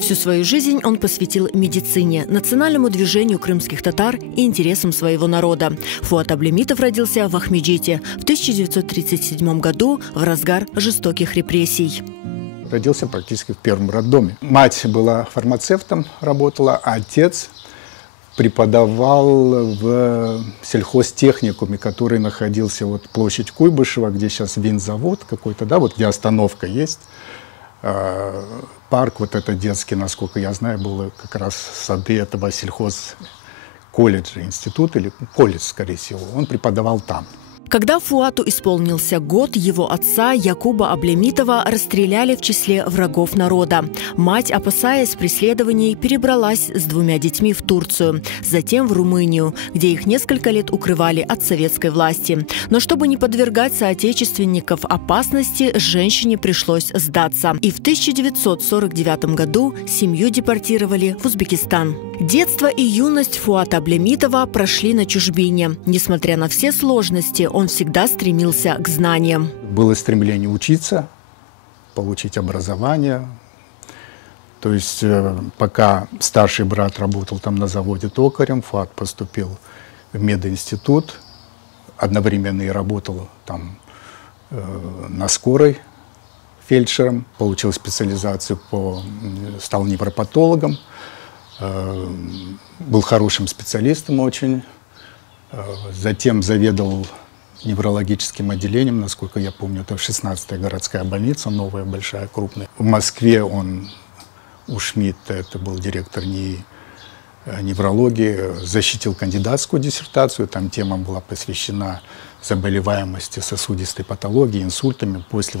Всю свою жизнь он посвятил медицине, национальному движению крымских татар и интересам своего народа. Фуат Аблемитов родился в Ахмеджите в 1937 году в разгар жестоких репрессий. Родился практически в первом роддоме. Мать была фармацевтом, работала, а отец преподавал в сельхозтехникуме, который находился вот площадь Куйбышева, где сейчас винзавод какой-то, да, вот где остановка есть. Парк вот этот детский, насколько я знаю, было как раз сады этого сельхозколледжа, института или колледж, скорее всего. Он преподавал там. Когда Фуату исполнился год, его отца Якуба Аблемитова расстреляли в числе врагов народа. Мать, опасаясь преследований, перебралась с 2 детьми в Турцию, затем в Румынию, где их несколько лет укрывали от советской власти. Но чтобы не подвергать соотечественников опасности, женщине пришлось сдаться. И в 1949 году семью депортировали в Узбекистан. Детство и юность Фуата Аблемитова прошли на чужбине. Несмотря на все сложности, он всегда стремился к знаниям. Было стремление учиться, получить образование. То есть пока старший брат работал там на заводе токарем, Фуат поступил в мединститут, одновременно и работал там на скорой фельдшером, получил специализацию, стал невропатологом. Был хорошим специалистом очень. Затем заведовал неврологическим отделением, насколько я помню, это 16-я городская больница, новая, большая, крупная. В Москве он у Шмидта, это был директор НИИ неврологии, защитил кандидатскую диссертацию. Там тема была посвящена заболеваемости сосудистой патологии, инсультами после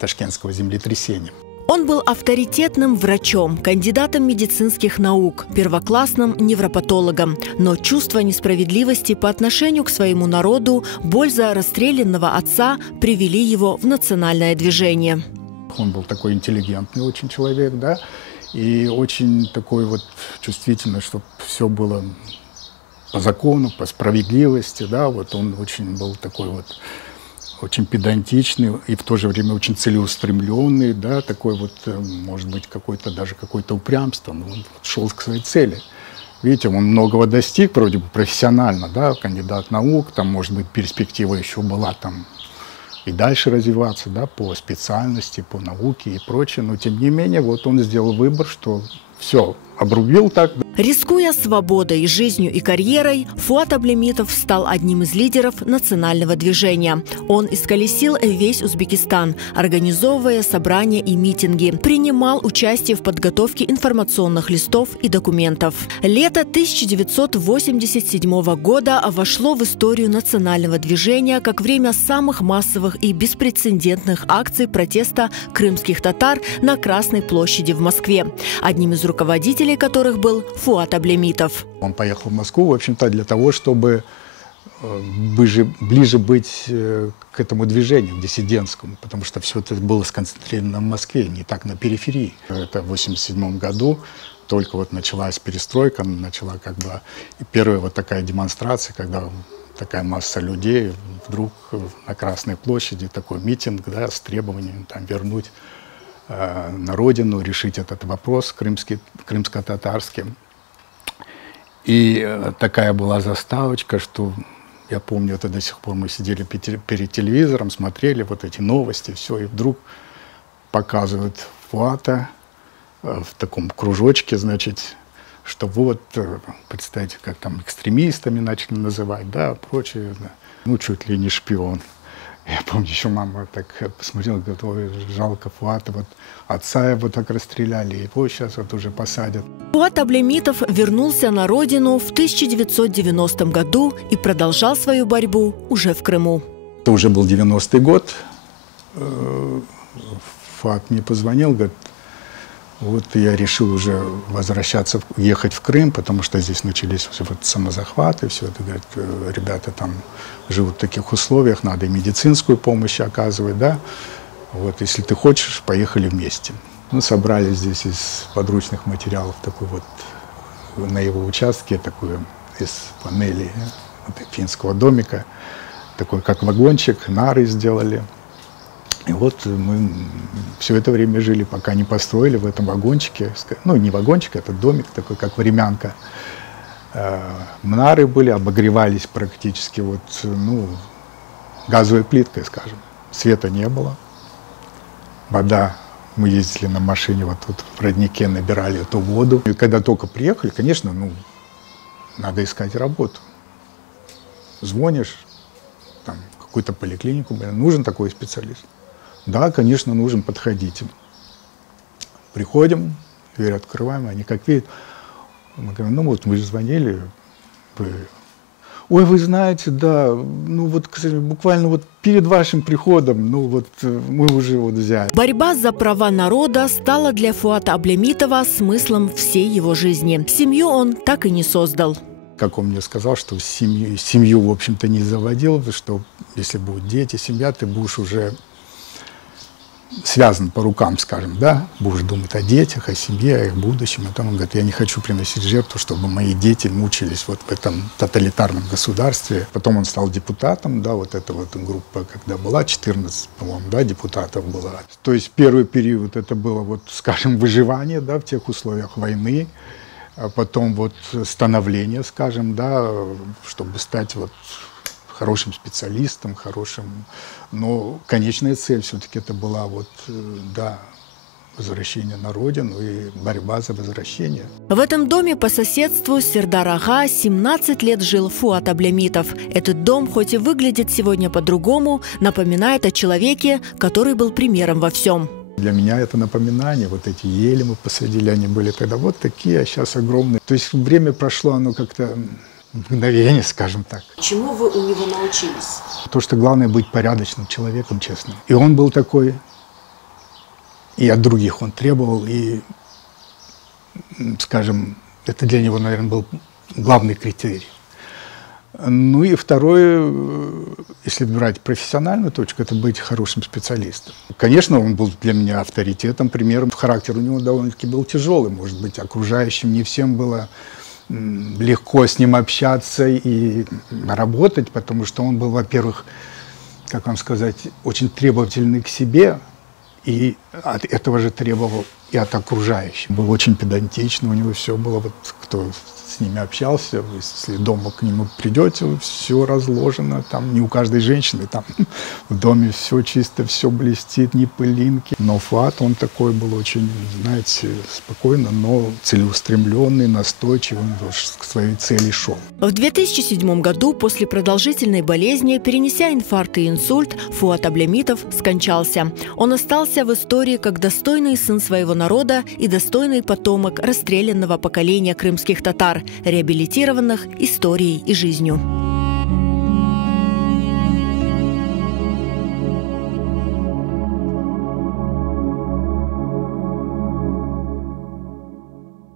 ташкентского землетрясения. Он был авторитетным врачом, кандидатом медицинских наук, первоклассным невропатологом. Но чувство несправедливости по отношению к своему народу, боль за расстрелянного отца привели его в национальное движение. Он был такой интеллигентный очень человек, да, и очень такой вот чувствительный, чтобы все было по закону, по справедливости, да, вот он очень был такой вот очень педантичный и в то же время очень целеустремленный, да, такой вот, может быть, даже какое-то упрямство, но он шел к своей цели. Видите, он многого достиг, вроде бы профессионально, да, кандидат наук, там, может быть, перспектива еще была там и дальше развиваться, да, по специальности, по науке и прочее, но тем не менее, вот он сделал выбор, что все, обрубил так. Рискуя свободой, жизнью и карьерой, Фуат Аблемитов стал одним из лидеров национального движения. Он исколесил весь Узбекистан, организовывая собрания и митинги, принимал участие в подготовке информационных листов и документов. Лето 1987 года вошло в историю национального движения как время самых массовых и беспрецедентных акций протеста крымских татар на Красной площади в Москве, одним из руководителей которых был Фуат Аблемитов. Он поехал в Москву, в общем-то, для того, чтобы ближе быть к этому движению, к диссидентскому, потому что все это было сконцентрировано в Москве, не так на периферии. Это в 1987 году только вот началась перестройка, начала как бы и первая вот такая демонстрация, когда такая масса людей вдруг на Красной площади, такой митинг, да, с требованием там вернуть на родину, решить этот вопрос крымско-татарский. И такая была заставочка, что я помню, это до сих пор мы сидели перед телевизором, смотрели вот эти новости, все, и вдруг показывают Фуата в таком кружочке, значит, что вот, представьте, как там экстремистами начали называть, да, прочее, да. Ну, чуть ли не шпион. Я помню, еще мама так посмотрела, говорит, ой, жалко Фуата, вот отца его так расстреляли, его сейчас вот уже посадят. Фуат Аблемитов вернулся на родину в 1990 году и продолжал свою борьбу уже в Крыму. Это уже был 90-й год. Фуат мне позвонил, говорит, вот я решил уже возвращаться, ехать в Крым, потому что здесь начались вот самозахваты, все это, говорит, ребята там живут в таких условиях, надо и медицинскую помощь оказывать, да, вот, если ты хочешь, поехали вместе. Мы собрали здесь из подручных материалов такой вот, на его участке, такую из панелей вот, финского домика, такой как вагончик, нары сделали, И вот мы все это время жили, пока не построили в этом вагончике. Ну, не вагончик, это домик такой, как времянка. Нары были, обогревались практически вот, ну, газовой плиткой, скажем. Света не было. Вода. Мы ездили на машине, вот тут в роднике набирали эту воду. И когда только приехали, конечно, ну, надо искать работу. Звонишь, там, в какую-то поликлинику, нужен такой специалист. Да, конечно, нужен, подходите. Приходим, дверь открываем, они как видят. Мы говорим, ну вот вы же звонили, вы... Ой, вы знаете, да, ну вот, кстати, буквально вот перед вашим приходом, ну вот мы уже вот взяли. Борьба за права народа стала для Фуата Аблямитова смыслом всей его жизни. Семью он так и не создал. Как он мне сказал, что семью в общем-то, не заводил, что если будут дети, семья, ты будешь уже связан по рукам, скажем, да, будешь думать о детях, о семье, о их будущем. И там он говорит, я не хочу приносить жертву, чтобы мои дети мучились вот в этом тоталитарном государстве. Потом он стал депутатом, да, вот эта вот группа, когда была, 14, по-моему, да, депутатов было. То есть первый период это было, вот, скажем, выживание, да, в тех условиях войны, а потом вот становление, скажем, да, чтобы стать вот хорошим специалистом, хорошим, но конечная цель все-таки это была вот, да, возвращение на родину и борьба за возвращение. В этом доме по соседству Сердар-ага 17 лет жил Фуат Аблямитов. Этот дом, хоть и выглядит сегодня по-другому, напоминает о человеке, который был примером во всем. Для меня это напоминание, вот эти ели мы посадили, они были тогда вот такие, а сейчас огромные. То есть время прошло, оно как-то... мгновение, скажем так. Чему вы у него научились? То, что главное быть порядочным человеком, честным. И он был такой, и от других он требовал, и, скажем, это для него, наверное, был главный критерий. Ну и второе, если брать профессиональную точку, это быть хорошим специалистом. Конечно, он был для меня авторитетом, примером. Характер у него довольно-таки был тяжелый, может быть, окружающим не всем было легко с ним общаться и работать, потому что он был, во-первых, как вам сказать, очень требовательный к себе, и от этого же требовал и от окружающих. Был очень педантичный, у него все было, вот кто с ними общался, если дома к нему придете, все разложено, там не у каждой женщины, там в доме все чисто, все блестит, ни пылинки. Но Фуат, он такой был очень, знаете, спокойно, но целеустремленный, настойчивый, он к своей цели шел. В 2007 году после продолжительной болезни, перенеся инфаркт и инсульт, Фуат Аблямитов скончался. Он остался в истории как достойный сын своего народа и достойный потомок расстрелянного поколения крымских татар, реабилитированных историей и жизнью.